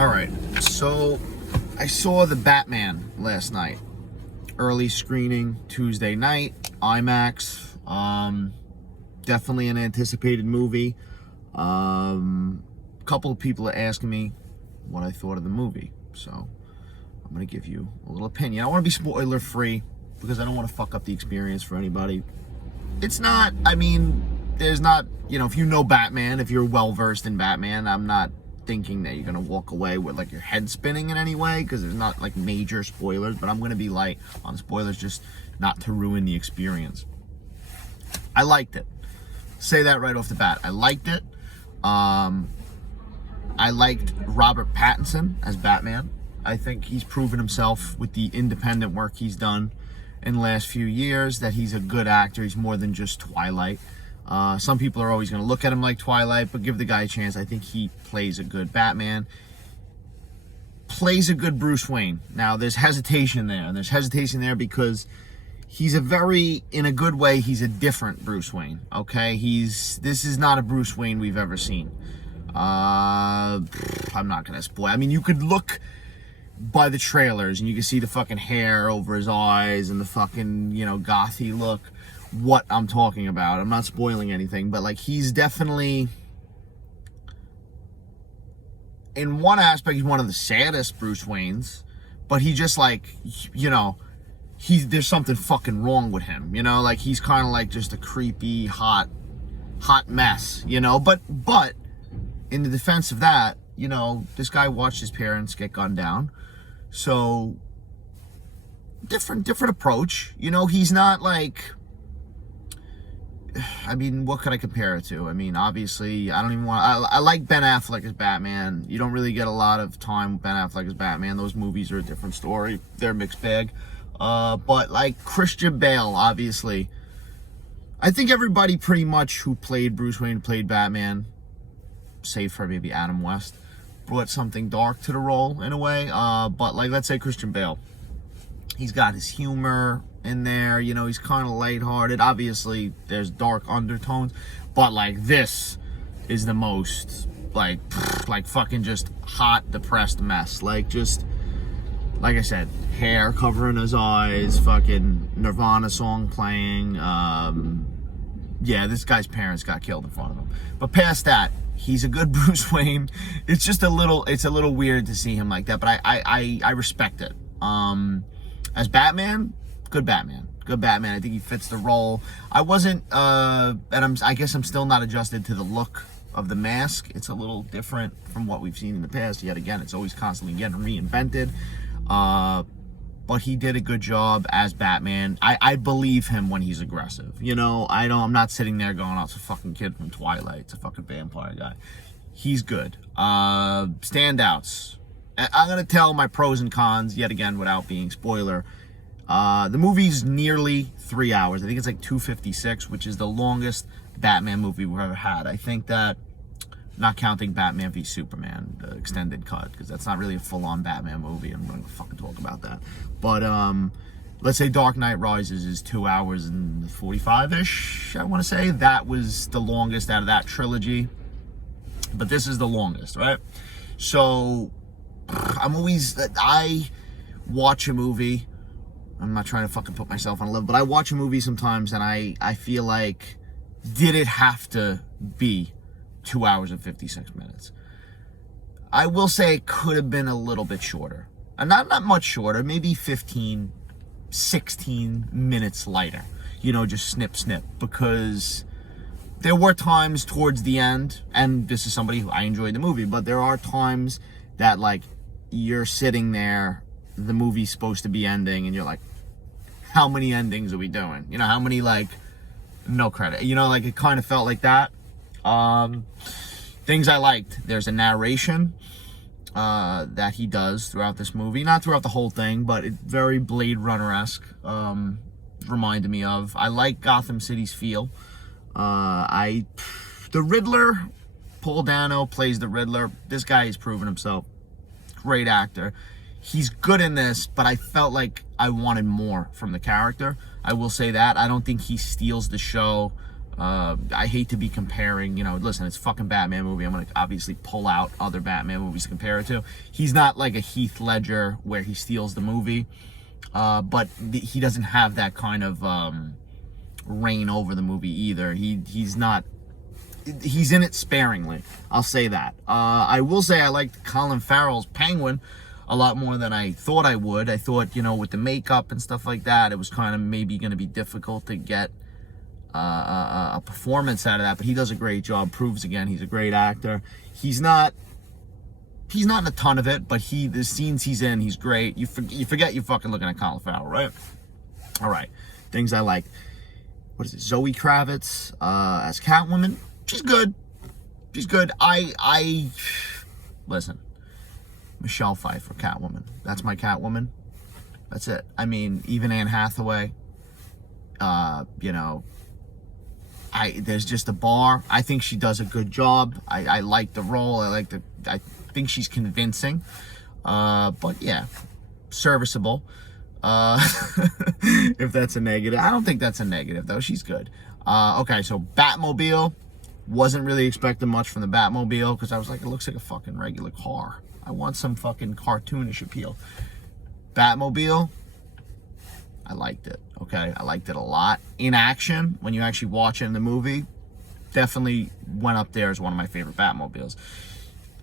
All right, so I saw The Batman last night. Early screening, Tuesday night, IMAX. Definitely an anticipated movie. A couple of people are asking me what I thought of the movie, so I'm gonna give you a little opinion. I want to be spoiler free because I don't want to fuck up the experience for anybody. It's not, I mean, there's not, if you know Batman, if you're well versed in Batman, I'm not thinking that you're gonna walk away with like your head spinning in any way, because there's not like major spoilers, but I'm gonna be light on spoilers just not to ruin the experience. I liked it. Say that right off the bat. I liked it. I liked Robert Pattinson as Batman. I think he's proven himself with the independent work he's done in the last few years that he's a good actor. He's more than just Twilight. Some people are always going to look at him like Twilight, but give the guy a chance. I think he plays a good Batman. Plays a good Bruce Wayne. Now, there's hesitation there. And there's hesitation there because he's in a good way, he's a different Bruce Wayne, okay? This is not a Bruce Wayne we've ever seen. I'm not going to spoil. I mean, you could look by the trailers and you can see the fucking hair over his eyes and the fucking, gothy look. What I'm talking about. I'm not spoiling anything, but like he's definitely, in one aspect, he's one of the saddest Bruce Waynes, but he just like, there's something fucking wrong with him, like he's kind of like just a creepy, hot mess, but in the defense of that, this guy watched his parents get gunned down, so different approach, he's not like, I mean, what could I compare it to? I mean, obviously, I like Ben Affleck as Batman. You don't really get a lot of time with Ben Affleck as Batman. Those movies are a different story. They're a mixed bag. But like Christian Bale, obviously, I think everybody pretty much who played Bruce Wayne, played Batman, save for maybe Adam West, brought something dark to the role in a way. But like, let's say Christian Bale. He's got his humor in there, he's kind of lighthearted. Obviously, there's dark undertones, but like this is the most like fucking just hot, depressed mess. Like I said, hair covering his eyes, fucking Nirvana song playing. Yeah, this guy's parents got killed in front of him. But past that, he's a good Bruce Wayne. It's just a little weird to see him like that, but I respect it. As Batman, good Batman. Good Batman. I think he fits the role. I wasn't, I guess I'm still not adjusted to the look of the mask. It's a little different from what we've seen in the past. Yet again, it's always constantly getting reinvented. But he did a good job as Batman. I believe him when he's aggressive. I'm not sitting there going, oh, it's a fucking kid from Twilight. It's a fucking vampire guy. He's good. Standouts. I'm going to tell my pros and cons yet again without being spoiler. The movie's nearly 3 hours. I think it's like 2:56, which is the longest Batman movie we've ever had. I think that, not counting Batman v Superman, the extended cut, because that's not really a full-on Batman movie. I'm going to fucking talk about that. But let's say Dark Knight Rises is 2 hours and 45-ish, I want to say. That was the longest out of that trilogy. But this is the longest, right? So I watch a movie. I'm not trying to fucking put myself on a level, but I watch a movie sometimes and I feel like, did it have to be 2 hours and 56 minutes? I will say it could have been a little bit shorter. And not much shorter, maybe 15, 16 minutes lighter. Just snip, because there were times towards the end, and this is somebody who I enjoyed the movie, but there are times that like, you're sitting there, the movie's supposed to be ending, and you're like, how many endings are we doing? How many, like, no credit. Like, it kind of felt like that. Things I liked. There's a narration that he does throughout this movie. Not throughout the whole thing, but it's very Blade Runner-esque. Reminded me of. I like Gotham City's feel. The Riddler, Paul Dano plays the Riddler. This guy has proven himself. Great actor. He's good in this, but I felt like I wanted more from the character. I will say that. I don't think he steals the show I hate to be comparing, listen, it's a fucking Batman movie. I'm going to obviously pull out other Batman movies to compare it to. He's not like a Heath Ledger where he steals the movie, but he doesn't have that kind of reign over the movie either. He's in it sparingly. I'll say that. I will say I liked Colin Farrell's Penguin a lot more than I thought I would. I thought, with the makeup and stuff like that, it was kind of maybe going to be difficult to get a performance out of that, but he does a great job. Proves again he's a great actor. He's not in a ton of it, but the scenes he's in, he's great. You forget you're fucking looking at Colin Farrell, right? All right, things I like. What is it? Zoe Kravitz as Catwoman. She's good. I listen. Michelle Pfeiffer, Catwoman. That's my Catwoman. That's it. I mean, even Anne Hathaway. There's just a bar. I think she does a good job. I like the role. I think she's convincing. But yeah, serviceable. If that's a negative. I don't think that's a negative though. She's good. Okay, so Batmobile. Wasn't really expecting much from the Batmobile because I was like, it looks like a fucking regular car. I want some fucking cartoonish appeal. Batmobile. I liked it. Okay, I liked it a lot. In action, when you actually watch it in the movie, definitely went up there as one of my favorite Batmobiles.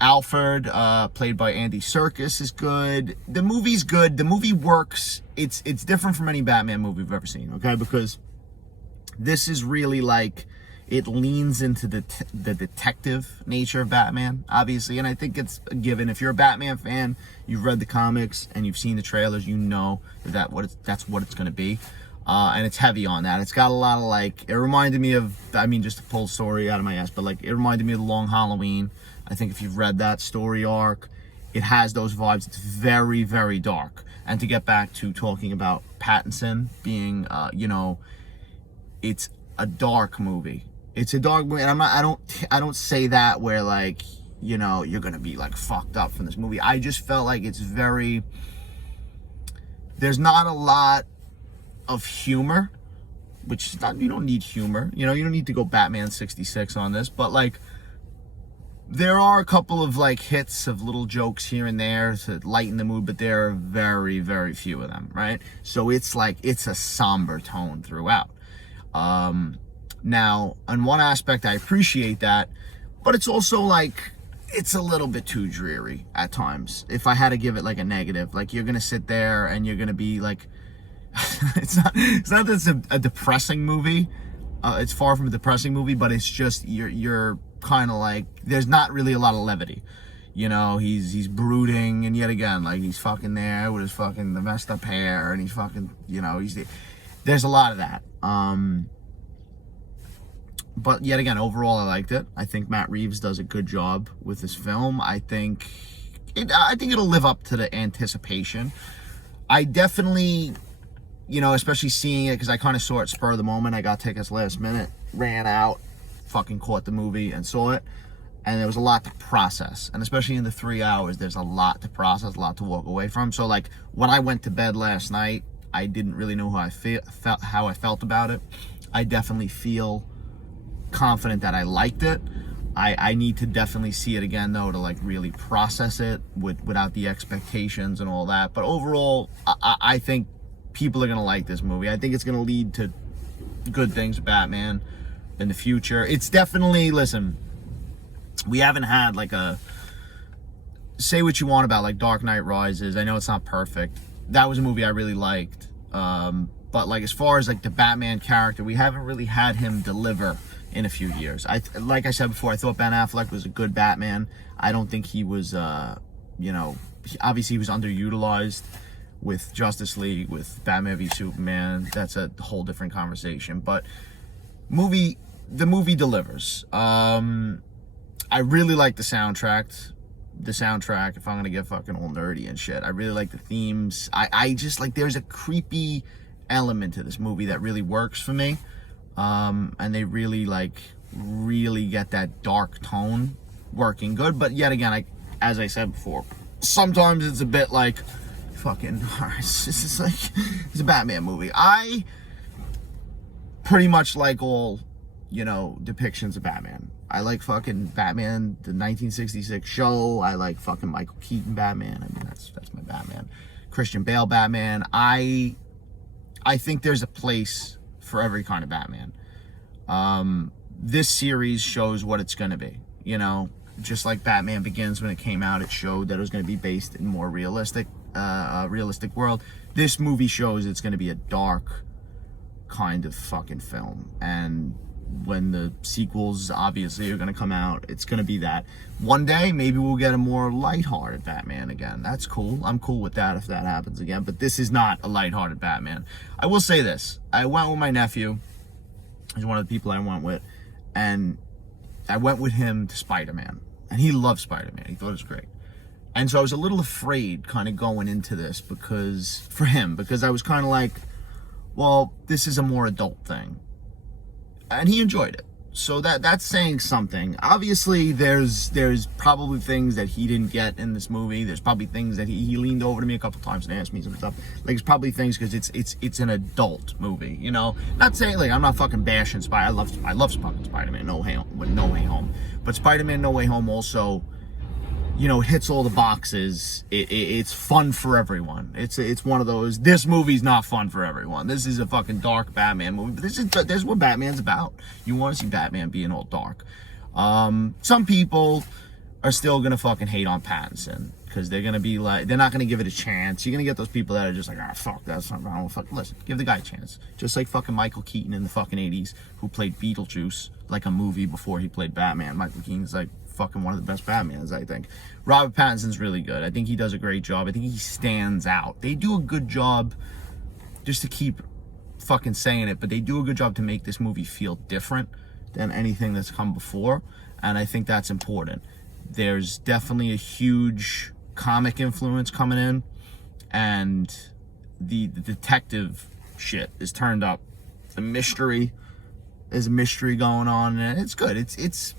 Alfred, played by Andy Serkis, is good. The movie's good. The movie works. It's different from any Batman movie we've ever seen, okay? Because this is really like, it leans into the detective nature of Batman, obviously, and I think it's a given. If you're a Batman fan, you've read the comics and you've seen the trailers, you know that's what it's going to be, and it's heavy on that. It's got a lot of it reminded me of, just to pull story out of my ass, but it reminded me of The Long Halloween. I think if you've read that story arc, it has those vibes. It's very, very dark. And to get back to talking about Pattinson being, it's a dark movie. It's a dark movie, and I don't say that where you're gonna be fucked up from this movie. I just felt like it's there's not a lot of humor, which is not, you don't need humor. You don't need to go Batman 66 on this, but there are a couple of hits of little jokes here and there to lighten the mood, but there are very, very few of them, right? So it's a somber tone throughout. Now, on one aspect, I appreciate that, but it's also it's a little bit too dreary at times. If I had to give it a negative, you're gonna sit there and you're gonna be it's not that it's a depressing movie. It's far from a depressing movie, but it's just you're kind of there's not really a lot of levity. He's brooding, and yet again, he's fucking there with his fucking the messed up hair, and he's fucking, there's a lot of that. But yet again, overall, I liked it. I think Matt Reeves does a good job with this film. I think it'll live up to the anticipation. I definitely, especially seeing it, because I kind of saw it spur of the moment. I got tickets last minute, ran out, fucking caught the movie and saw it. And there was a lot to process. And especially in the 3 hours, there's a lot to process, a lot to walk away from. So when I went to bed last night, I didn't really know how I felt about it. I definitely feel confident that I liked it. I need to definitely see it again though to really process it without the expectations and all that. But overall, I think people are gonna like this movie. I think it's gonna lead to good things with Batman in the future. It's definitely, listen, we haven't had say what you want about Dark Knight Rises. I know it's not perfect. That was a movie I really liked. But as far as the Batman character, we haven't really had him deliver in a few years. Like I said before, I thought Ben Affleck was a good Batman. I don't think he was, obviously he was underutilized with Justice League, with Batman v Superman. That's a whole different conversation. But the movie delivers. I really like the soundtrack. If I'm gonna get fucking all nerdy and shit, I really like the themes. I just there's a creepy element to this movie that really works for me. And they really get that dark tone working good. But yet again, as I said before, sometimes it's a bit fucking, this is it's a Batman movie. I pretty much like all depictions of Batman. I like fucking Batman, the 1966 show. I like fucking Michael Keaton Batman. I mean, that's my Batman. Christian Bale Batman. I think there's a place for every kind of Batman. This series shows what it's going to be. Just like Batman Begins, when it came out, it showed that it was going to be based in more realistic world. This movie shows it's going to be a dark kind of fucking film, and when the sequels obviously are going to come out, it's going to be that. One day maybe we'll get a more lighthearted Batman again. That's cool. I'm cool with that if that happens again, but this is not a lighthearted Batman. I will say this: I went with my nephew. He's one of the people I went with, and I went with him to Spider-Man, and he loved Spider-Man. He thought it was great. And so I was a little afraid kind of going into this because I was kind of like, well, this is a more adult thing. And he enjoyed it. So that's saying something. Obviously, there's probably things that he didn't get in this movie. There's probably things that he leaned over to me a couple times and asked me some stuff. Like, it's probably things because it's an adult movie, Not saying, like, I'm not fucking bashing Spider. I love fucking Spider-Man No Way Home. But Spider-Man No Way Home also, hits all the boxes. It's fun for everyone. It's one of those. This movie's not fun for everyone. This is a fucking dark Batman movie. But this is what Batman's about. You want to see Batman being all dark. Some people are still gonna fucking hate on Pattinson because they're gonna be like, they're not gonna give it a chance. You're gonna get those people that are just like, fuck, that's not wrong. Fuck, listen, give the guy a chance. Just like fucking Michael Keaton in the fucking 80s, who played Beetlejuice like a movie before he played Batman. Michael Keaton's like fucking one of the best Batmans, I think. Robert Pattinson's really good. I think he does a great job. I think he stands out. They do a good job, just to keep fucking saying it, but they do a good job to make this movie feel different than anything that's come before, and I think that's important. There's definitely a huge comic influence coming in, and the detective shit is turned up. The mystery, there's a mystery going on, and it's good. It's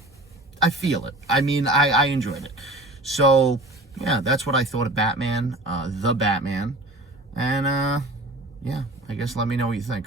I feel it. I mean, I enjoyed it. So, yeah, that's what I thought of Batman, the Batman. And, yeah, I guess let me know what you think.